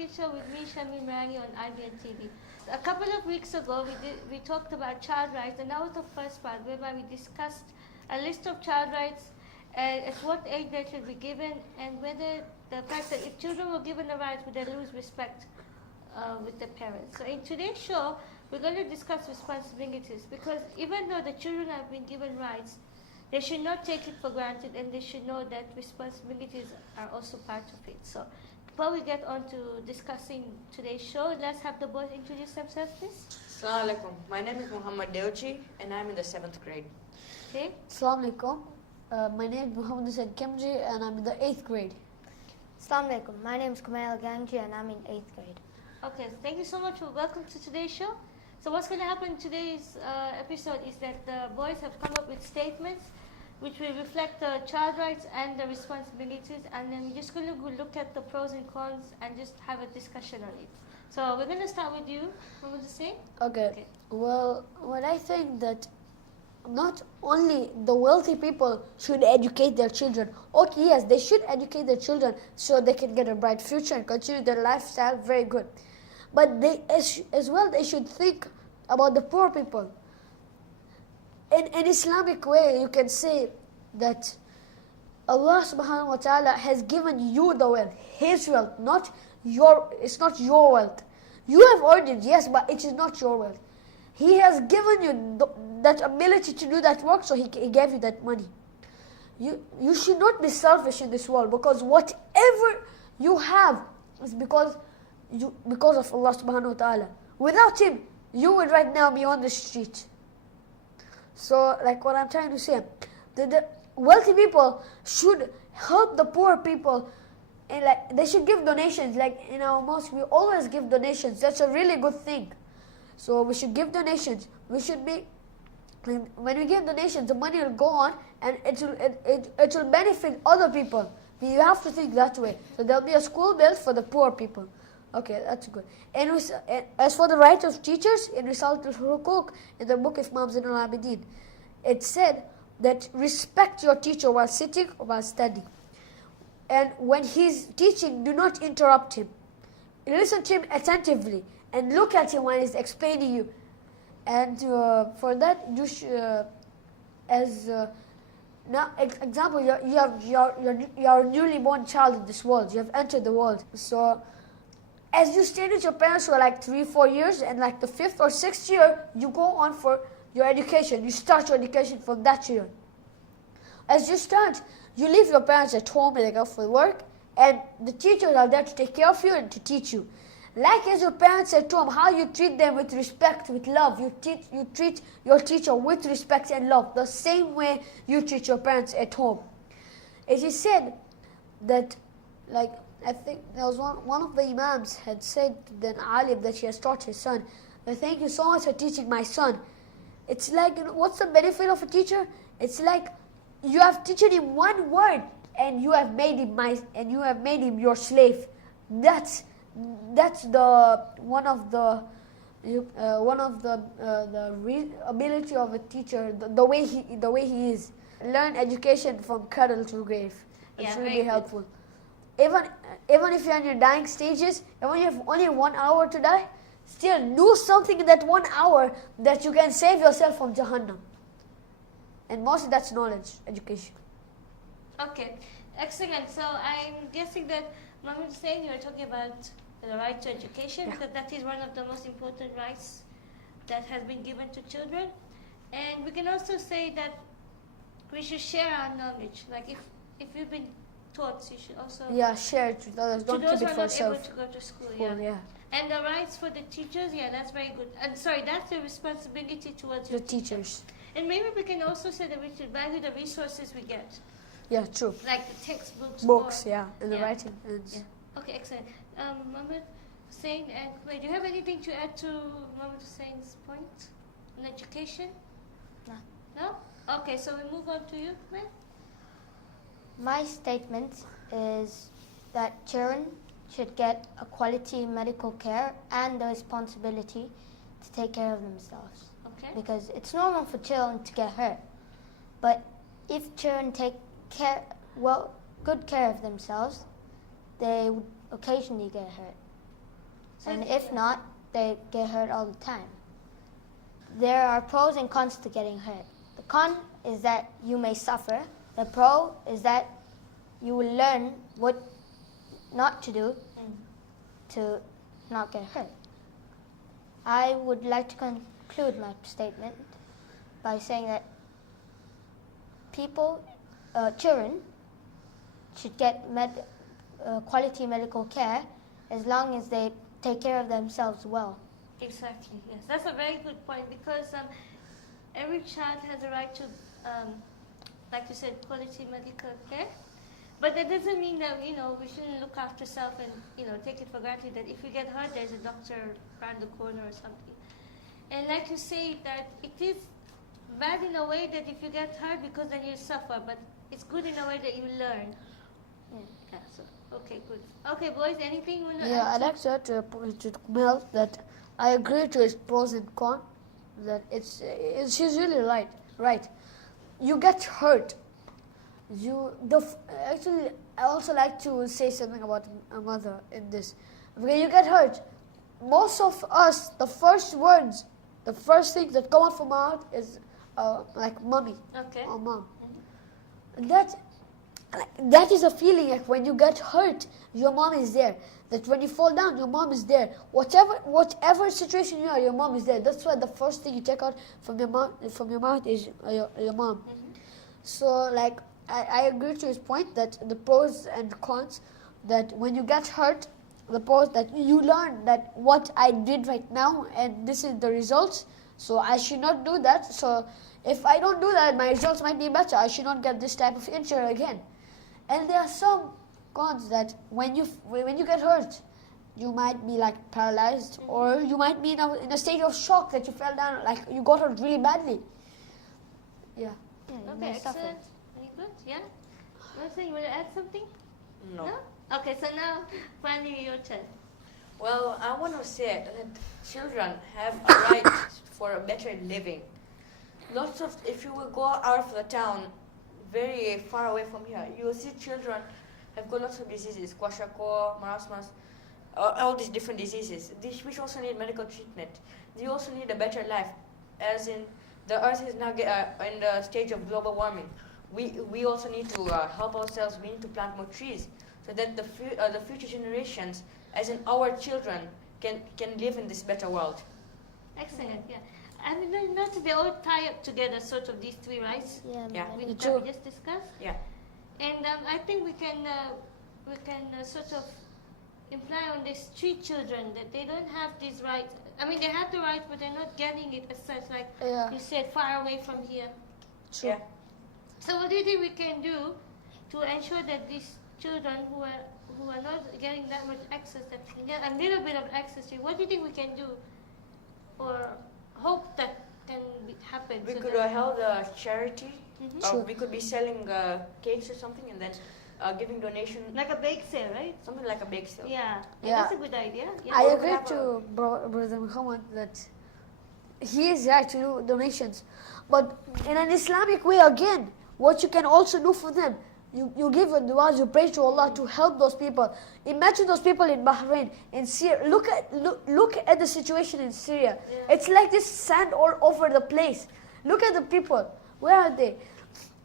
Teacher with me, Shamim Rangi on IBN TV. A couple of weeks ago, we talked about child rights, and that was the first part whereby we discussed a list of child rights, at what age they should be given, and whether the fact that if children were given the rights, would they lose respect with their parents. So in today's show, we're going to discuss responsibilities, because even though the children have been given rights, they should not take it for granted, and they should know that responsibilities are also part of it. So before we get on to discussing today's show, let's have the boys introduce themselves, please. Assalamu alaikum. My name is Muhammad Deuchi and I'm in the 7th grade. Okay. Assalamu alaikum. My name is Muhammad Hussain Kimji and I'm in the 8th grade. Assalamu alaikum. My name is Kumail Gangji and I'm in 8th grade. Okay, thank you so much for welcome to today's show. So what's going to happen in today's episode is that the boys have come up with statements which will reflect the child rights and the responsibilities, and then we're just going to look at the pros and cons and just have a discussion on it. So we're going to start with you. What would you say? Okay. Well, I think that not only the wealthy people should educate their children. Okay, yes, they should educate their children so they can get a bright future and continue their lifestyle very good. But they, as well, they should think about the poor people. In an Islamic way, you can say that Allah subhanahu wa ta'ala has given you the wealth, His wealth, it's not your wealth. You have earned it, yes, but it is not your wealth. He has given you that ability to do that work, so He gave you that money. You should not be selfish in this world, because whatever you have is because of Allah subhanahu wa ta'ala. Without Him, you would right now be on the street. So, like what I'm trying to say, the wealthy people should help the poor people, and like they should give donations. Like in our mosque, we always give donations. That's a really good thing. So we should give donations. We should be, when we give donations, the money will go on, and it will benefit other people. You have to think that way. So there'll be a school built for the poor people. Okay, that's good. And as for the rights of teachers, in Risalat al-Hukuk, in the book of Imam Zain al-Abidin, it said that respect your teacher while sitting or while studying. And when he's teaching, do not interrupt him. Listen to him attentively and look at him when he's explaining you. And for that, you should, now, example, you're a newly born child in this world. You have entered the world. So, as you stayed with your parents for like 3-4 years, and like the 5th or 6th year, you go on for your education. You start your education from that year. As you start, you leave your parents at home and they go for work, and the teachers are there to take care of you and to teach you. Like as your parents at home, how you treat them with respect, with love. You treat your teacher with respect and love, the same way you treat your parents at home. It is said that, like, I think there was one of the imams had said to the alim that he has taught his son, thank you so much for teaching my son. It's like, what's the benefit of a teacher? It's like you have taught him one word and you have made him your slave. That's the one of the ability of a teacher, the way he is. Learn education from cradle to grave. It's really helpful. Even if you're in your dying stages, even if you have only 1 hour to die, still do something in that 1 hour that you can save yourself from Jahannam. And mostly that's knowledge, education. Okay, excellent. So I'm guessing that Muhammad was saying you were talking about the right to education, because that is one of the most important rights that has been given to children. And we can also say that we should share our knowledge. Like if you've been taught, you should also share it with others. Don't keep it for yourself. Able to go to school, And the rights for the teachers, that's very good. And sorry, that's the responsibility towards the teachers. And maybe we can also say that we should value the resources we get. Yeah, true. Like the textbooks. And the writing. Okay, excellent. Muhammad Hussain and Kumail, do you have anything to add to Muhammad Hussain's point on education? No. No? Okay, so we move on to you, Kumail. My statement is that children should get a quality medical care and the responsibility to take care of themselves. Okay. Because it's normal for children to get hurt. But if children take good care of themselves, they would occasionally get hurt. And if not, they get hurt all the time. There are pros and cons to getting hurt. The con is that you may suffer. The pro is that you will learn what not to do to not get hurt. I would like to conclude my statement by saying that children should get quality medical care as long as they take care of themselves well. Exactly, yes. That's a very good point because every child has a right to, like you said, quality medical care. But that doesn't mean that, we shouldn't look after self and, take it for granted that if you get hurt, there's a doctor around the corner or something. And like you say, that it is bad in a way that if you get hurt because then you suffer, but it's good in a way that you learn. Yeah, so, okay, good. Okay, boys, anything you want to add? Yeah, I'd like to add to Mel that I agree to his pros and cons. That she's really right. You get hurt. Actually, I also like to say something about a mother in this. When you get hurt, most of us, the first thing that come out from our mouth is like mommy or mom. And that is a feeling like when you get hurt, your mom is there. That when you fall down, your mom is there. Whatever situation you are, your mom is there. That's why the first thing you take out from your mouth is your mom. So like I agree to his point that the pros and cons, that when you get hurt, the pros that you learn that what I did right now and this is the results, so I should not do that. So if I don't do that, my results might be better. I should not get this type of injury again. And there are some cons that when you get hurt, you might be like paralyzed, or you might be in a state of shock that you fell down, like you got hurt really badly. Yeah. Okay, excellent. Very good, yeah? Marcel, you want to add something? No. Okay, so now, finally your turn. Well, I want to say that children have a right for a better living. If you will go out of the town, very far away from here, you will see children have got lots of diseases, kwashiorkor, marasmus, all these different diseases, which also need medical treatment. They also need a better life, as in the earth is now in the stage of global warming. We also need to help ourselves. We need to plant more trees so that the future generations, as in our children, can live in this better world. Excellent, yeah. And notice they all tie up together, sort of these three rights. Yeah. That we just discussed. Yeah. And I think we can sort of imply on these street children that they don't have these rights. I mean, they have the rights, but they're not getting it as such, like you said, far away from here. True. Yeah. So what do you think we can do to ensure that these children who are not getting that much access, that can get a little bit of access to, what do you think we can do or hope that can happen? We so could that hold a charity. Sure. We could be selling cakes or something, and then giving donation. like a bake sale, right? Something like a bake sale. Yeah. Yeah. That's a good idea. Yeah. I Or we agree have to Brother Muhammad that he is right to do donations. But in an Islamic way, again, what you can also do for them, you give a dua, you pray to Allah to help those people. Imagine those people in Bahrain, in Syria. Look at the situation in Syria. Yeah. It's like this sand all over the place. Look at the people. Where are they?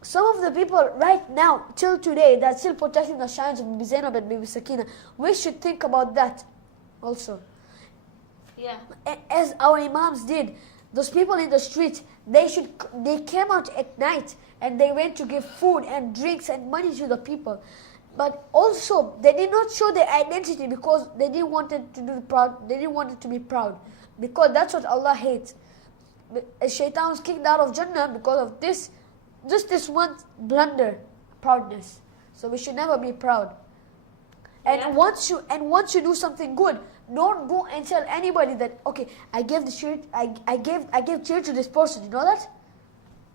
Some of the people right now, till today, that's still protecting the shrines of Bibi Zainab and Bibi Sakina. We should think about that also. Yeah. As our imams did. Those people in the streets, they came out at night and they went to give food and drinks and money to the people. But also, they did not show their identity because they didn't want it to do proud. They didn't want it to be proud, because that's what Allah hates. Shaitan was kicked out of Jannah because of this, just this one blunder, proudness. So we should never be proud. And Yeah. once you do something good, don't go and tell anybody that, okay, I gave the shirt, I gave cheer to this person. You know that?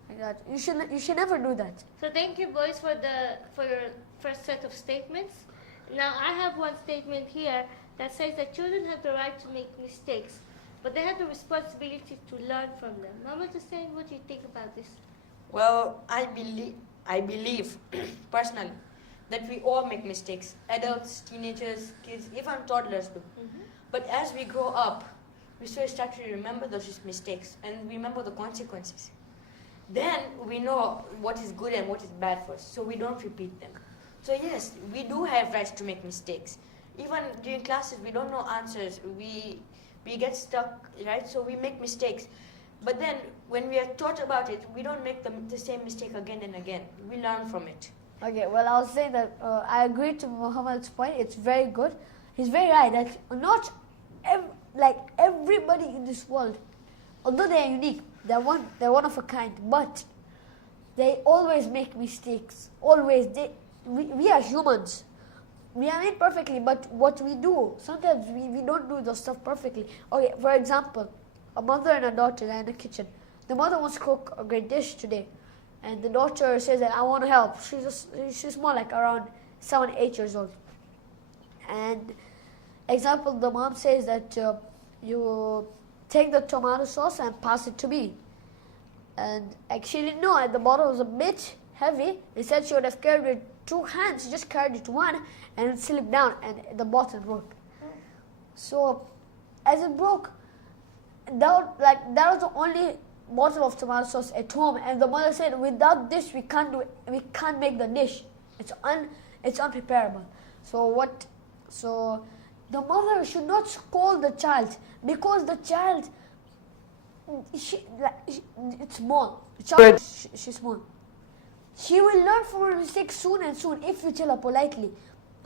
Like that. You should never do that. So thank you, boys, for your first set of statements. Now I have one statement here that says that children have the right to make mistakes, but they have the responsibility to learn from them. Muhammad Hussain, what do you think about this? Well, I believe personally that we all make mistakes. Adults, teenagers, kids, even toddlers do. But as we grow up, we start to remember those mistakes and remember the consequences. Then we know what is good and what is bad for us, so we don't repeat them. So yes, we do have rights to make mistakes. Even during classes, we don't know answers. We get stuck, right? So we make mistakes. But then when we are taught about it, we don't make the same mistake again and again. We learn from it. Okay, well, I'll say that I agree to Muhammad's point. It's very good. He's very right that not everybody in this world, although they are unique, they're one of a kind, but they always make mistakes. Always. We are humans. We are made perfectly, but what we do, sometimes we don't do those stuff perfectly. Okay, for example, a mother and a daughter are in the kitchen. The mother wants to cook a great dish today, and the daughter says that I want to help. She's more like around 7, 8 years old. And example, the mom says that you take the tomato sauce and pass it to me. And she didn't know at the bottom was a bit heavy. Instead, she would have carried it 2 hands. She just carried it one, and it slipped down, and the bottle broke. So, as it broke, that was the only bottle of tomato sauce at home, and the mother said, "Without this, we can't make the dish. It's unpreparable." So the mother should not scold the child because the child, it's small. The child, she's small. She will learn from her mistakes soon and soon if you tell her politely.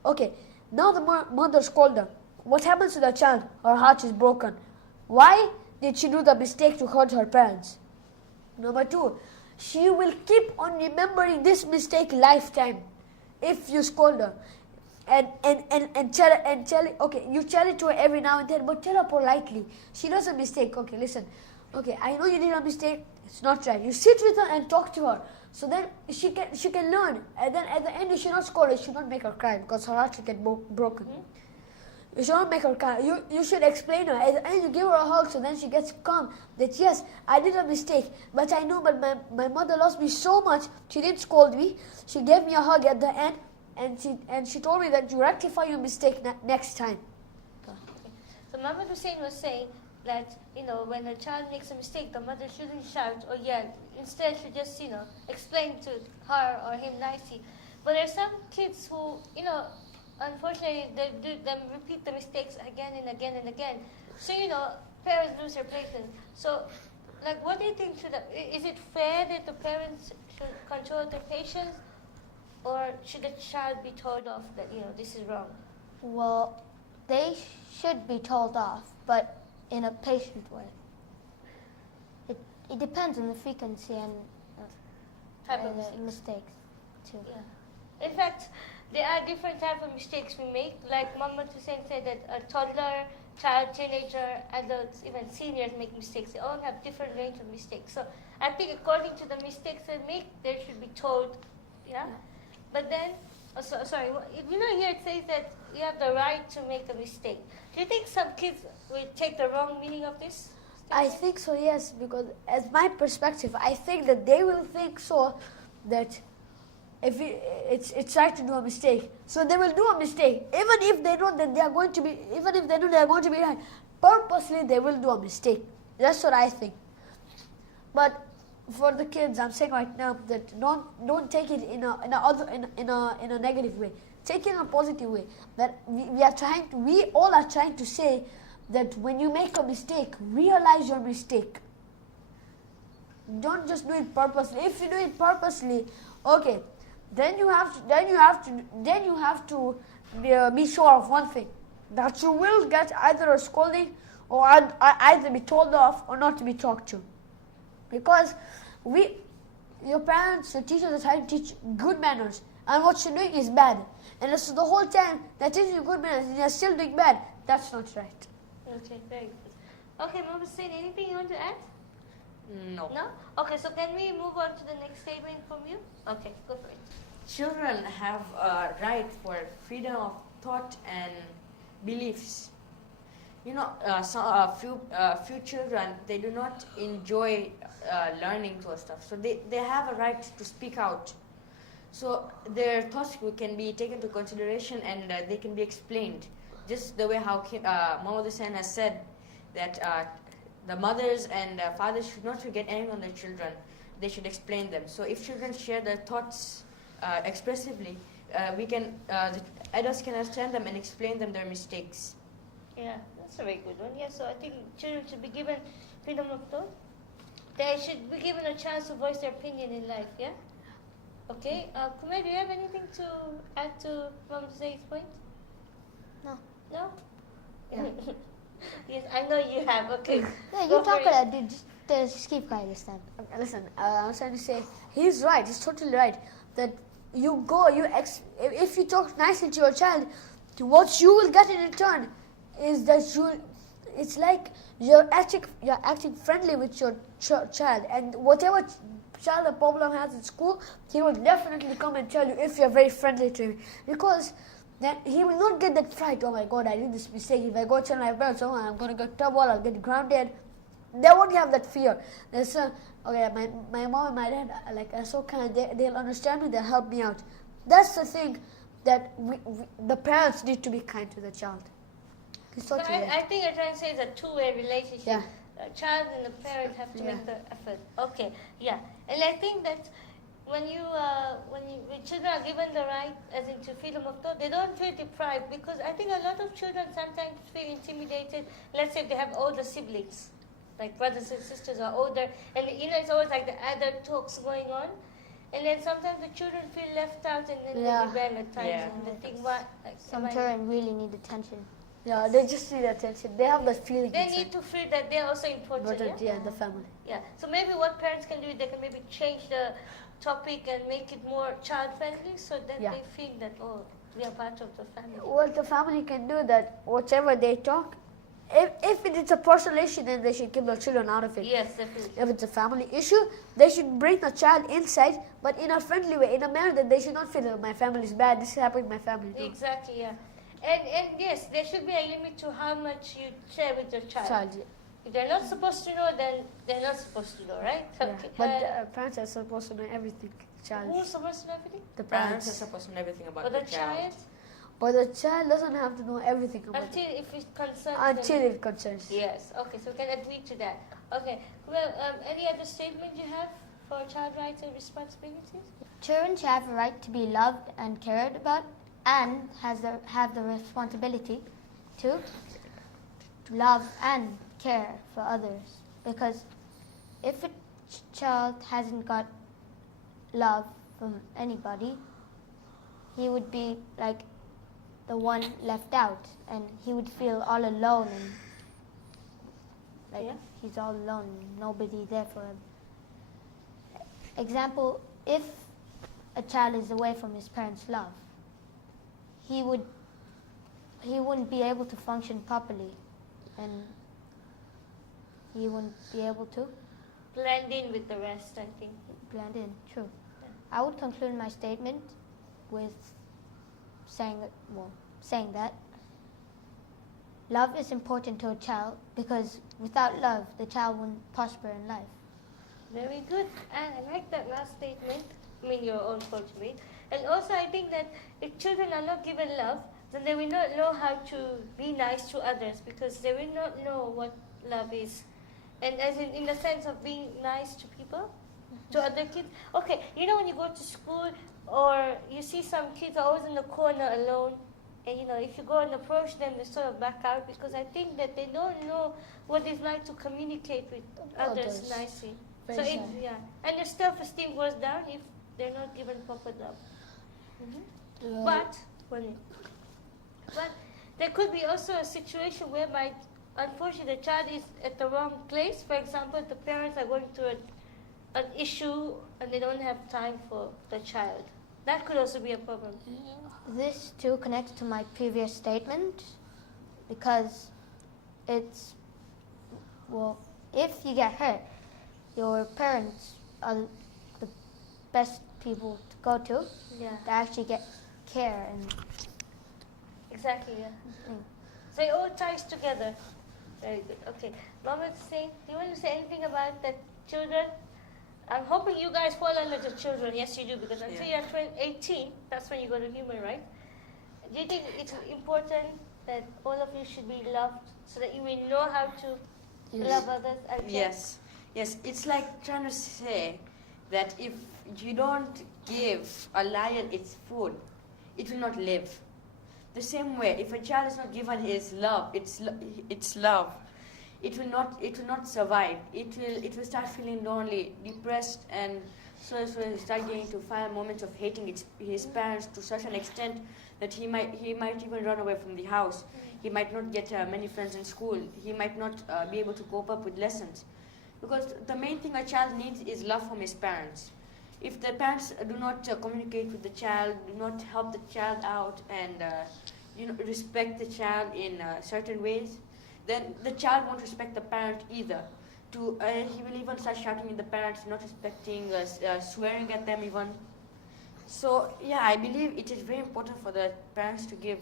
Okay, now the mother scolded her. What happens to the child? Her heart is broken. Why did she do the mistake to hurt her parents? Number 2, she will keep on remembering this mistake lifetime if you scold her. And tell it, okay, you tell it to her every now and then, but tell her politely. She does a mistake. Okay, listen. Okay, I know you did a mistake. It's not right. You sit with her and talk to her. So then she can learn. And then at the end, you should not scold her. You should not make her cry because her heart will get broken. You should not make her cry. You should explain her. At the end, you give her a hug so then she gets calm. That yes, I did a mistake. But I know, but my mother loves me so much. She didn't scold me. She gave me a hug at the end. And she told me that you rectify your mistake next time. So Muhammad Hussein was saying that, when a child makes a mistake, the mother shouldn't shout or yell. Instead, should just, explain to her or him nicely. But there are some kids who, unfortunately, they repeat the mistakes again and again and again. So, parents lose their patience. So, what do you think is it fair that the parents should control their patience? Or should the child be told off that, this is wrong? Well, they should be told off, but in a patient way. It depends on the frequency and Type of the mistakes too. Yeah. In fact, there are different types of mistakes we make. Like Muhammad Hussein said that a toddler, child, teenager, adults, even seniors make mistakes. They all have different range of mistakes. So I think according to the mistakes they make, they should be told, yeah? But then, here it says that you have the right to make a mistake. Do you think some kids will take the wrong meaning of this? I think so, yes, because as my perspective, I think that they will think so that if it's right to do a mistake, so they will do a mistake, even if they know that they are going to be, right. Purposely, they will do a mistake. That's what I think. But for the kids, I'm saying right now that don't take it in a negative way. Take it in a positive way. That we all are trying to say that when you make a mistake, realize your mistake. Don't just do it purposely. If you do it purposely, okay, then you have to be sure of one thing, that you will get either a scolding or either be told off or not to be talked to. Because your parents, your teachers are trying to teach good manners, and what you're doing is bad. And so the whole time they're teaching you good manners and you're still doing bad, that's not right. Okay, very good. Okay, Muhammad Hussein, anything you want to add? No. No? Okay, so can we move on to the next statement from you? Okay, go for it. Children have a right for freedom of thought and beliefs. Few children, they do not enjoy learning those stuff. So they have a right to speak out. So their thoughts can be taken into consideration and they can be explained. just the way how Muhammad Hussain has said that the mothers and fathers should not forget anything on their children. They should explain them. So if children share their thoughts expressively, the adults can understand them and explain them their mistakes. Yeah, that's a very good one. Yeah, so I think children should be given freedom of thought. They should be given a chance to voice their opinion in life, yeah? Okay, Kumail, do you have anything to add to Mom Zaid's point? No. No? Yes, I know you have, okay. Yeah, Go you for talk it. about it. Just keep quiet this time. Okay, listen, I was trying to say, he's right, he's totally right. That if you talk nicely to your child, what you will get in return is that it's like you're acting friendly with your child, and whatever child a problem has at school, he will definitely come and tell you if you're very friendly to him, because then he will not get that fright. Oh my God, I did this mistake. If I go tell my parents, oh, I'm gonna get trouble, I'll get grounded. They won't have that fear. They say, okay, my mom and my dad are so kind. They'll understand me. They'll help me out. That's the thing that the parents need to be kind to the child. It's So totally I think you're trying to say it's a two-way relationship. Yeah. A child and the parent have to Yeah. make the effort. Okay, yeah. And I think that when children are given the right, as into freedom of thought, they don't feel deprived, because I think a lot of children sometimes feel intimidated. Let's say if they have older siblings, like brothers and sisters are older, and it's always like the adult talks going on, and then sometimes the children feel left out, and then Yeah. they rebel at times, Yeah. and they think, what? Like, Some am I- children really need attention. Yeah, they just need attention. They have that feeling. They inside. need to feel that they're also important. But Yeah? the family. Yeah. So maybe what parents can do, they can maybe change the topic and make it more child friendly, so that Yeah. they feel that, oh, we are part of the family. Well, the family can do that. Whatever they talk, if it is a personal issue, then they should keep the children out of it. Yes, definitely. If it's a family issue, they should bring the child inside, but in a friendly way, in a manner that they should not feel that my family is bad. This is happening to my family too. Exactly. Yeah. And yes, there should be a limit to how much you share with your child. Child, yeah. If they're not supposed to know, then they're not supposed to know, right? Yeah. Okay. But parents are supposed to know everything. Child, who's supposed to know everything? the Parents are parents. supposed to know everything about But the the child, But the child doesn't have to know everything about until it. if it concerns Until them. it concerns. Yes. Okay. So we can agree to that. Okay. Well, any other statement you have for child rights and responsibilities? Children should have a right to be loved and cared about, and have the responsibility to love and care for others. Because if a child hasn't got love from anybody, he would be like the one left out, and he would feel all alone, and like Yeah. he's all alone, nobody there for him. Example, if a child is away from his parents' love, he wouldn't be able to function properly, and he wouldn't be able to Blend in with the rest, I think. blend in. True. I would conclude my statement with saying that love is important to a child, because without love, the child won't prosper in life. Very good. And I like that last statement. I mean, your own quote to me. And also, I think that if children are not given love, then they will not know how to be nice to others, because they will not know what love is. And as in the sense of being nice to people, to other kids. Okay, when you go to school, or you see some kids are always in the corner alone, and if you go and approach them, they sort of back out, because I think that they don't know what it's like to communicate with others Others. nicely. Very So shy. and their self-esteem goes down if they're not given proper love. But there could be also a situation whereby, unfortunately, the child is at the wrong place. For example, the parents are going through an issue and they don't have time for the child. That could also be a problem. This too connects to my previous statement, because it's, if you get hurt, your parents are the best people to go to Yeah, to actually get care and exactly. Yeah. Mm. So it all ties together. Very good. Okay, Mohammed Singh, do you want to say anything about the children? I'm hoping you guys fall under the children. Yes, you do, because until Yeah. you're 18, that's when you go to human rights. Do you think it's important that all of you should be loved so that you will know how to Yes. love others and care. Yes, yes. It's like trying to say that if you don't give a lion its food, it will not live. The same way, if a child is not given his love, its love, it will not survive. It will start feeling lonely, depressed, and so it will start getting to find moments of hating his parents to such an extent that he might even run away from the house. He might not get many friends in school. He might not be able to cope up with lessons. Because the main thing a child needs is love from his parents. If the parents do not communicate with the child, do not help the child out, and respect the child in certain ways, then the child won't respect the parent either. He will even start shouting at the parents, not respecting, swearing at them even. So yeah, I believe it is very important for the parents to give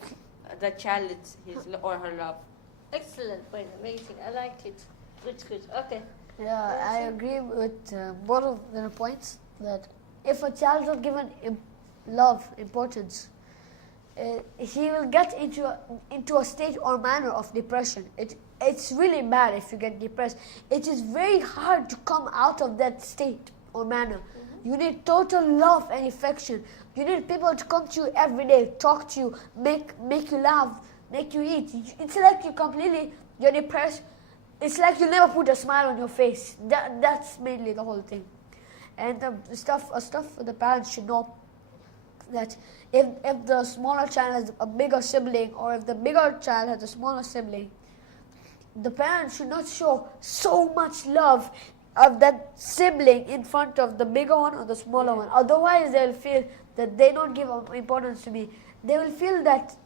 the child his or her love. Excellent point, amazing. I liked it. Good. Okay. Yeah, I agree with both of their points that if a child is not given love, importance, he will get into a state or manner of depression. It's really bad if you get depressed. It is very hard to come out of that state or manner. You need total love and affection. You need people to come to you every day, talk to you, make you laugh, make you eat. It's like you're depressed. It's like you never put a smile on your face. That's mainly the whole thing. And the stuff the parents should know that if the smaller child has a bigger sibling, or if the bigger child has a smaller sibling, the parents should not show so much love of that sibling in front of the bigger one or the smaller one. Otherwise, they'll feel that they don't give importance to me. They will feel that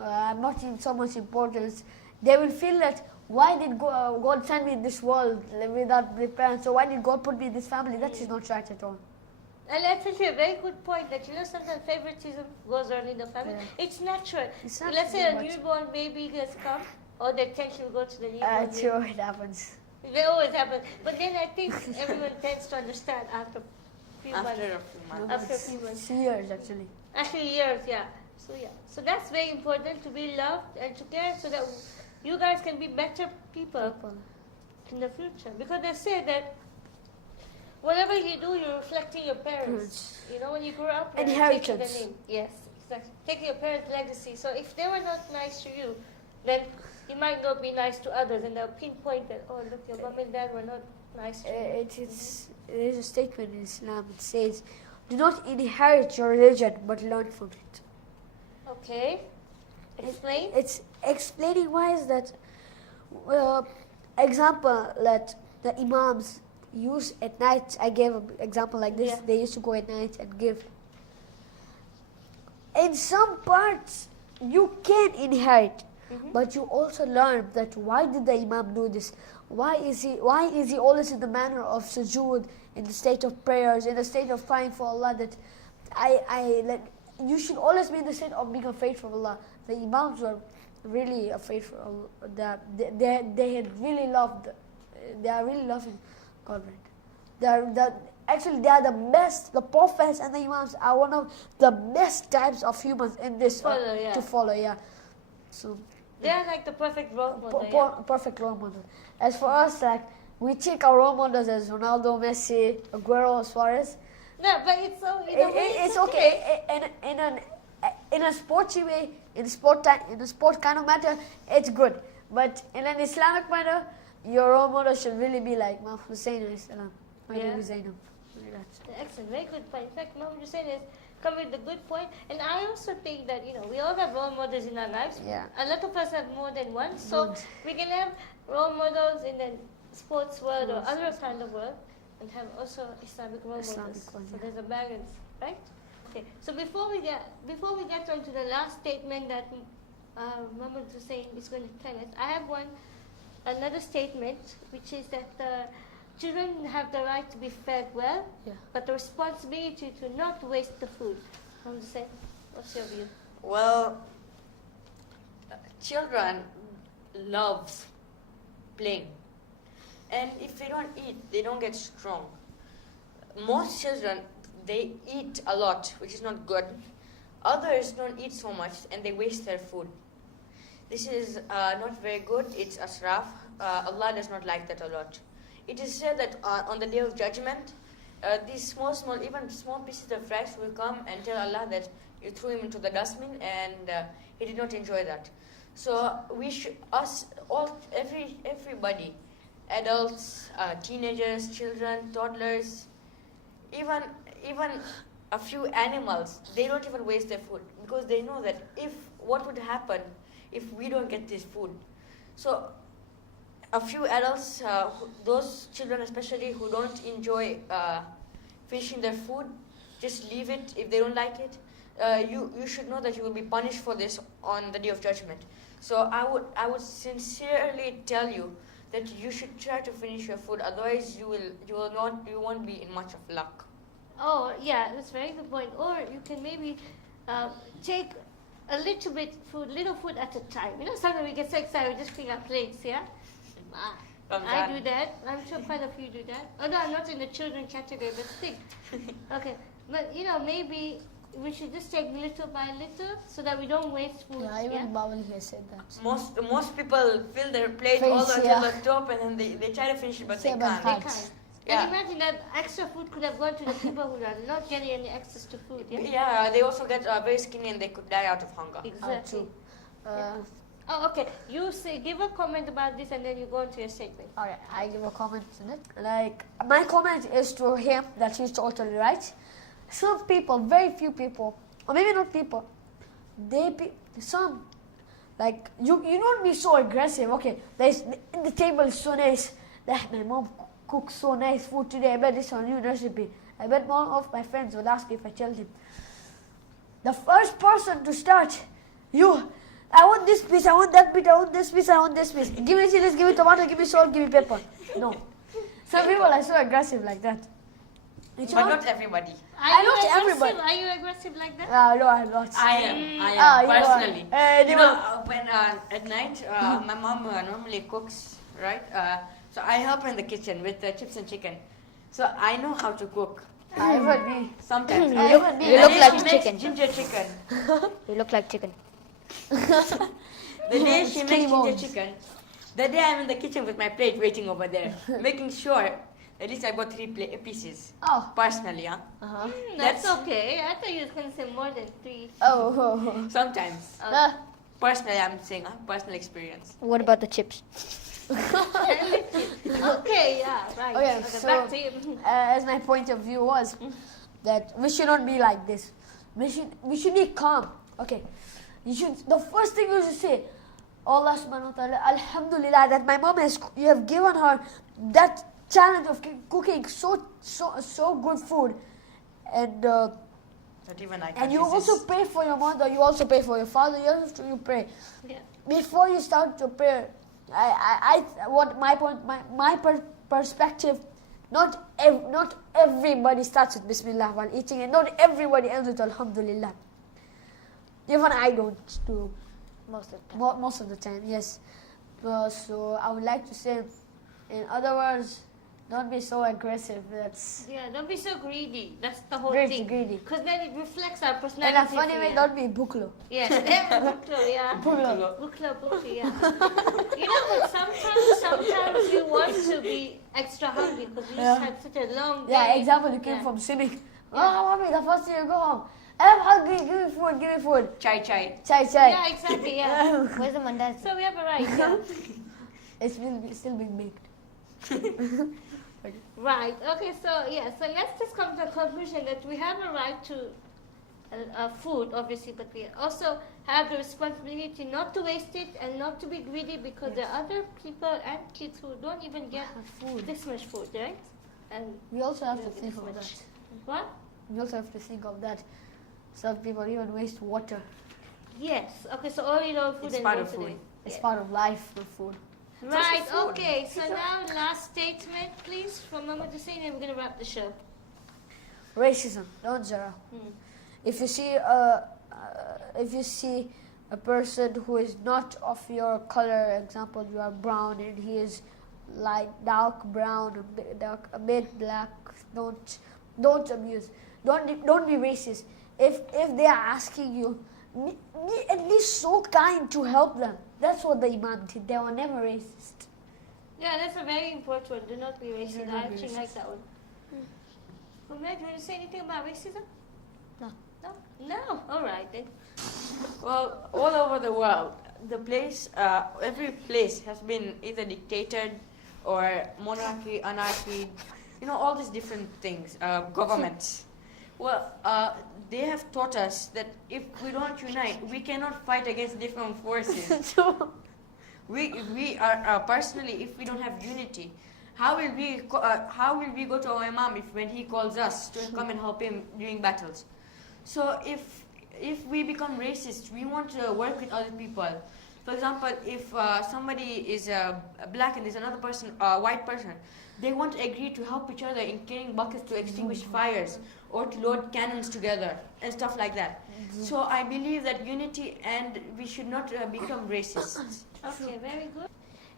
I'm not in so much importance. They will feel that why did God send me in this world without the parents? So why did God put me in this family? That is not right at all. And that's actually a very good point that sometimes favoritism goes on in the family. Yeah. It's natural. It's Let's say natural, a but- newborn baby has come, or the attention will go to the newborn baby. Sure, it happens. They always happen. But then I think everyone tends to understand after a few months. After a few months. After a few months. Years actually. Actually, years, yeah. So that's very important, to be loved and to care, so that you guys can be better people in the future. Because they say that whatever you do, you're reflecting your parents. When you grow up, you're taking the Inheritance. name. Yes, exactly. Taking your parents' legacy. So if they were not nice to you, then you might not be nice to others, and they'll pinpoint that, oh, look, your mom and dad were not nice to you. There is a statement in Islam. It says, "Do not inherit your religion, but learn from it." Okay. Explain. It's explaining why is that example that the imams use at night. I gave an example like this. Yeah. They used to go at night and give. In some parts, you can inherit, but you also learn that why did the imam do this? Why is he always in the manner of sujood, in the state of prayers, in the state of crying for Allah? That you should always be in the state of being afraid for Allah. The imams were really afraid for Allah. They had really loved. They are really loving God. Actually, they are the best. The prophets and the imams are one of the best types of humans in this to follow. Yeah. So They are like the perfect role model. perfect role model. As for us, like we take our role models as Ronaldo, Messi, Aguero, Suarez. No, but it's so. It's okay in a sporty way, in a sport kind of matter. It's good, but in an Islamic matter, your role model should really be like Imam Hussein alayhi salam. Zainab. Excellent, very good point. In fact, Imam Hussein has come with a good point, and I also think that we all have role models in our lives. Yeah. A lot of us have more than one, so we can have role models in the sports world or other kind of world, and have also Islamic role models. So there's a balance, right? Okay. So before we get on to the last statement that Muhammad Hussein is going to tell us, I have another statement, which is that children have the right to be fed well, but the responsibility to not waste the food. Muhammad Hussein, what's your view? Well, children love playing, and if they don't eat, they don't get strong. Most children, they eat a lot, which is not good. Others don't eat so much and they waste their food. This is not very good. It's asraf. Allah does not like that a lot. It is said that on the day of judgment, these small, even small pieces of rice will come and tell Allah that you threw him into the dustbin and he did not enjoy that. So we should, everybody, adults, teenagers, children, toddlers, even a few animals, they don't even waste their food because they know that what would happen if we don't get this food. So a few adults, those children especially who don't enjoy finishing their food, just leave it if they don't like it. You should know that you will be punished for this on the day of judgment. So I would sincerely tell you that you should try to finish your food. Otherwise, you won't be in much of luck. Oh, yeah, that's a very good point. Or you can maybe take a little food at a time. You know, sometimes we get so excited, we just clean our plates, yeah? I do that. I'm sure quite a few do that. Oh, no, I'm not in the children category, but still. Okay, but, you know, maybe we should just take little by little so that we don't waste food. Yeah, even Bawal has said that. Most people fill their plate Face, all the way yeah. to the top and then they try to finish it, but Same they as can't. hard. They can't. Yeah. And imagine that extra food could have gone to the people who are not getting any access to food, yeah? Yeah, they also get very skinny and they could die out of hunger. Exactly. true. Oh, okay. You say, give a comment about this and then you go into your segment. Alright, I give a comment on it. Like, my comment is to him that he's totally right. Some people, very few people, or maybe not people, like, you don't be so aggressive. Okay, the table is so nice. My mom cooks so nice food today. I bet it's a new recipe. I bet one of my friends will ask if I tell him. The first person to start, I want this piece, I want that piece, I want this piece, I want this piece. Give me chilies, give me tomato, give me salt, give me pepper. No. Some people are so aggressive like that. But not everybody. Not everybody. Are you aggressive like that? No, I'm not. I am you are. personally. You know, When at night my mom normally cooks, right? So I help her in the kitchen with chips and chicken. So I know how to cook. even me. Sometimes. You look The day like she makes chicken. ginger chicken. You look like chicken. The day she Skinny makes ginger bones. chicken, the day I'm in the kitchen with my plate waiting over there, making sure at least I got 3 pieces. Oh. Personally, yeah. Uh-huh. That's okay. I thought you were going to say more than 3. Oh. Sometimes. Personally, I'm saying personal experience. What about the chips? Okay, yeah, right. Okay, Okay, so- back to you. As my point of view was that we should not be like this. We should be calm. Okay. The first thing you should say, Allah subhanahu wa ta'ala, alhamdulillah, that my mom you have given her that challenge of cooking so good food. And Not even I can and you resist. also pray for your mother, you also pray for your father, you pray. Yeah. Before you start to pray, my perspective, not everybody starts with Bismillah while eating, and not everybody ends with Alhamdulillah. Even I don't do most of the time. Yes. So I would like to say, in other words, don't be so aggressive. That's Yeah, don't be so greedy. That's the whole very thing. greedy. Because then it reflects our In personality. a funny way, don't be buklo. Yeah, buklo, yeah. Buklo, yeah. You know, but sometimes you want to be extra hungry because you just had such a long day. Yeah, example, you came Yeah. from swimming. Yeah. Oh, mommy, the first day you go home. I'm hungry, give me food. Chai. Chai. Yeah, exactly, yeah. Where's the mandas? So we have a right, yeah. It's still being baked. Right. Okay. So yeah. So let's just come to the conclusion that we have a right to food, obviously, but we also have the responsibility not to waste it and not to be greedy because there are other people and kids who don't even get Food. this much food, right? And We also have to this think of much. that. What? We also have to think of that. Some people even waste water. Yes. Okay. So all food It's and part water. of food. It's Yeah. part of life, not food. Right. food. Okay. So now last statement, please, from Mama Hussein, and we're gonna wrap the show. Racism, don't Zara. Hmm. If you see a person who is not of your color, example, you are brown and he is like dark brown, a bit black, don't abuse. Don't be racist. If they are asking you be at least so kind to help them. That's what the Imam did. They were never racist. Yeah, that's a very important one. Do not be racist. Do I not be actually like that one. Umair, do you want to say anything about racism? No. No? No? Alright then. Well, all over the world, every place has been either dictated or monarchy, anarchy, all these different things, governments. Well, they have taught us that if we don't unite, we cannot fight against different forces. We are personally, if we don't have unity, how will we go to our Imam when he calls us to come and help him during battles? So if we become racist, we want to work with other people. For example, if somebody is black and there's another person, white person, they want to agree to help each other in carrying buckets to extinguish fires or to load cannons together and stuff like that. So I believe that unity, and we should not become racist. Okay, very good.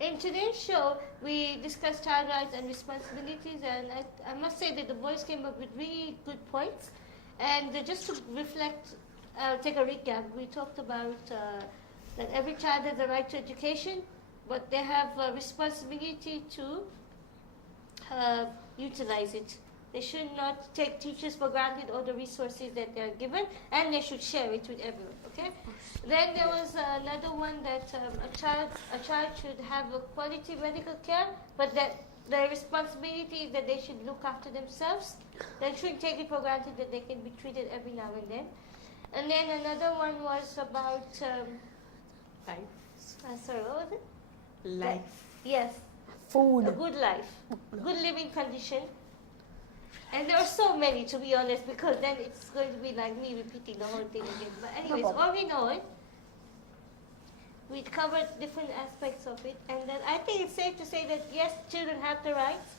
In today's show, we discussed child rights and responsibilities, and I must say that the boys came up with really good points. And just to reflect, take a recap, we talked about that every child has a right to education, but they have a responsibility to utilize it. They should not take teachers for granted or the resources that they are given, and they should share it with everyone. Okay. Then there was another one that a child should have a quality medical care, but that their responsibility is that they should look after themselves. They shouldn't take it for granted that they can be treated every now and then. And then another one was about Life. sorry, what was it? Life. Yes. A Food. good life, good living condition. And there are so many, to be honest, because then it's going to be like me repeating the whole thing again. But anyways, all we know, we covered different aspects of it, and then I think it's safe to say that yes, children have the rights,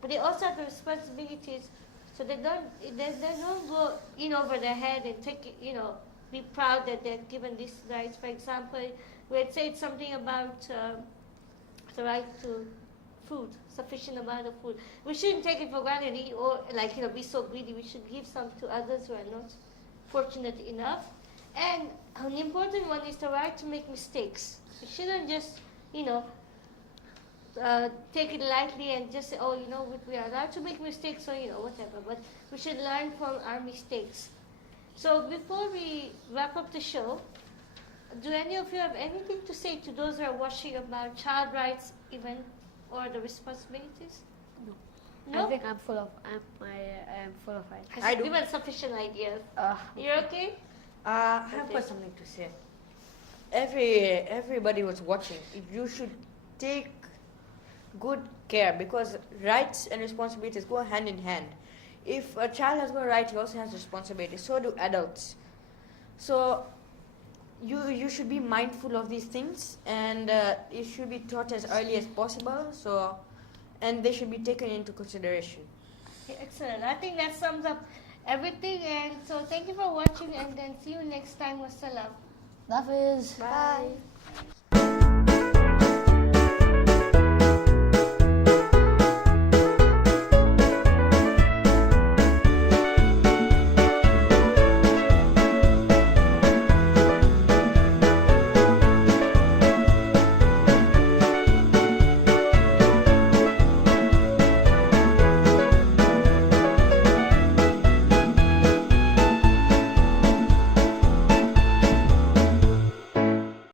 but they also have the responsibilities. So they don't go in over their head and take it, be proud that they're given these rights. For example, we had said something about the right to food, sufficient amount of food. We shouldn't take it for granted or be so greedy. We should give some to others who are not fortunate enough. And an important one is the right to make mistakes. We shouldn't just, take it lightly and just say, we are allowed to make mistakes or, whatever. But we should learn from our mistakes. So before we wrap up the show, do any of you have anything to say to those who are watching about child rights even or the responsibilities? No? I think I'm full of it. I do. Given sufficient ideas. You're okay? I have got something to say. Everybody was watching. You should take good care, because rights and responsibilities go hand in hand. If a child has got a right, he also has responsibility. So do adults. So you should be mindful of these things, and it should be taught as early as possible. And they should be taken into consideration. Okay, excellent. I think that sums up everything. And so thank you for watching, and then see you next time. Wassalam. That is. Bye.